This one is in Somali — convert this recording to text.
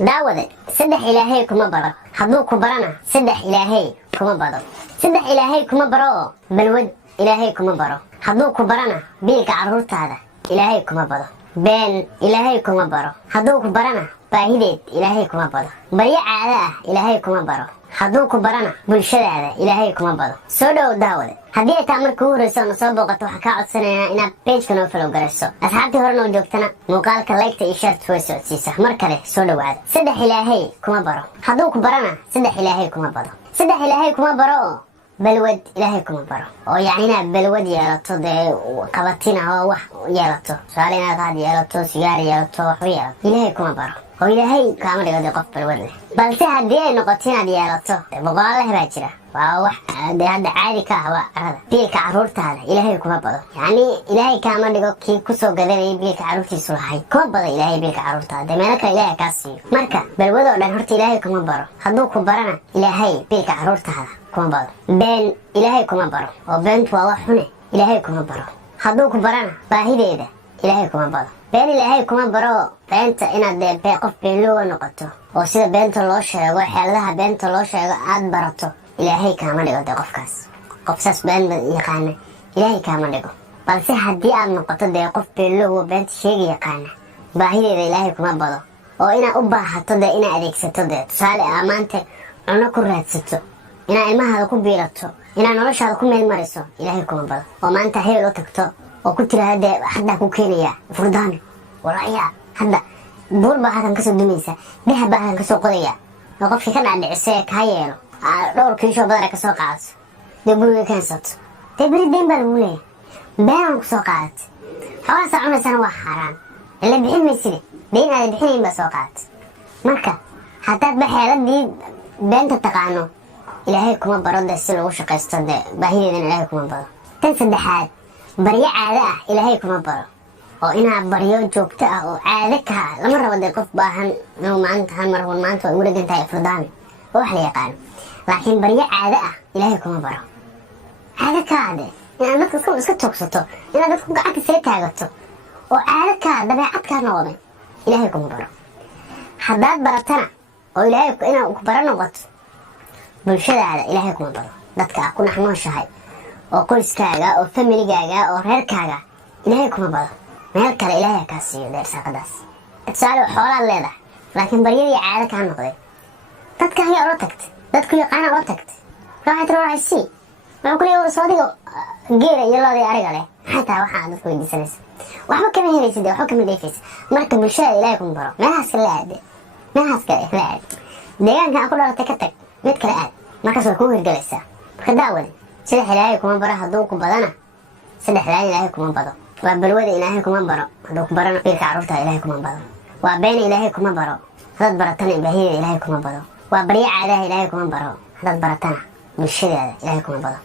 daawade saddex ilaahay kuma baro hadduu ku barana saddex ilaahay kuma bado. saddex ilaahay kuma baro balwad ilaahay kuma baro hadduu ku barana biilka carruurtaada ilaahay kuma bado. been ilaahay kuma baro hadduu ku barana baahideed ilaahay kuma bado. baryo caado ah ilaahay kuma baro hadduu ku barana bulshadaada ilaahay kuma bado. soo dhow daawade haddii ay taa markii ugu horreyso na soo booqato waxaan kaa codsanaynaa inaad pageka noo follow garayso, asxaabtii hore noo joogtana muuqaalka laygta iyo shaarta way socodsiisa. mar kale soo dhowaada. saddex ilaahay kuma baro hadduu ku barana saddex ilaahay kuma bado. saddex ilaahay kuma baro oo balwad ilaahay kuma baro, oo yacni inaad balwad yeelato dee qabatina oo wax yeelato, tusaale inaad qaad yeelato, sigaar yeelato, waxba yeelato ilaahay kuma baro, oo ilaahay kaama dhigo dee qof balwad leh. balse haddii ay noqoto inaad yeelato boqolaal baa jira, waa wax dee hadda caadi ka ah waa arada. biilka carruurtaada ilaahay kuma bado, yacni ilaahay kaama dhigo kii kusoo gadanayay biilka carruurtiisu lahay kuma bado ilaahay biilka carruurtaada, dee meelo kale ilaahay kaa siiyo. marka balwadoo dhan horta ilaahay kuma baro, hadduu ku barana ilaahay biilka carruurtaada kuma bado. been ilaahay kuma baro, oo beentu waa wax xune ilaahay kuma baro hadduu ku barana baahideeda ilaahay kuma bado. been ilaahay kuma baro beenta inaad dee qof beenlooga noqoto oo sida beenta loo sheego xeeladaha beenta loo sheego aad barato ilaahay kaama dhigo dee qofkaas. qof saas been yaqaana ilaahay kaama dhigo. balse haddii aad noqoto dee qof beenloogo beenta sheegi yaqaana baahideeda ilaahay kuma bado, oo inaad u baahato dee inaad adeegsato dee tusaale aa maanta cuno ku raadsato, inaad ilmahaada ku biirato, inaad noloshaada ku meel mariso ilaahay kuma bado. oo maanta hebel u tagto oo ku tiraada dee haddaa ku keenayaa furdaani walaayaa hadda buur baa halkan kasoo dumaysa, dahab baa halkan kasoo qodaya, oo qofkii ka dhaadhicisee kaa yeelo dhowr kiishoo badana kasoo qaadato dee guriga keensato dee beri deyn baa lagu leeyahay. beenaan kusoo qaadata xogaasaa cunaysana waa xaaraan, ila bixin mayside deyn aada bixinayn baa soo qaadata. marka haddaad ba xeeladii beenta taqaano ilaahay kuma baro dee si lagu shaqaysto dee baahideedana ilaahay kuma bado. tan saddexaad baryo caado ah ilaahay kuma baro, oo inaad baryo joogto ah oo caado ka ah lama rabo dee qof baahan inuu maanta hal mar wal maanta way ugu dhegan tahay furdaami oo wax la yaqaano. laakiin baryo caado ah ilaahay kuma baro. caado ka ah dee inaad dadka iska toogsato, inaad dadku gacanta sii taagato oo caado ka ah dabeecad kaa noqday ilaahay kuma baro. haddaad baratana oo ilaahay inaad ku baro noqoto bulshadaada ilaahay kuma baro. dadka aad ku dhex nooshahay oo qoyskaaga oo familigaaga oo reerkaaga ilaahay kuma bado. meel kale ilaahay kaa siiyo dee irsaaqadaas. tusaale xoolaad leedahay laakiin baryadii caado kaa noqday, dadka ayaa ola tagtay, dadku yaqaana ola tagtay, waxay tiri war haysii wuxuu ku leeyahay soo digo geela iyo loodii ariga leh maxay tahay waxaa dadku weydiisanaysa, waxba kama helaysid waxba kama dheefaysa. marka bulshada ilaahay kuma baro, meelahaas kale la aade, meelahaas kale la aad, deegaanka aad ku dhalatay ka tag mid kale aad, markaas way kuu hirgalaysaa. marka daawade saddex ilaahay kuma baro hadduu ku badana saddex ilaahay kuma bado. waa balwada ilaahay kuma baro hadduu ku barana biilka carruurtaada ilaahay kuma bado. waa beena ilaahay kuma baro haddaad baratana baahideeda ilaahay kuma bado. waa baryo caadaha ilaahay kuma baro haddaad baratana bulshadaada ilaahay kuma bado.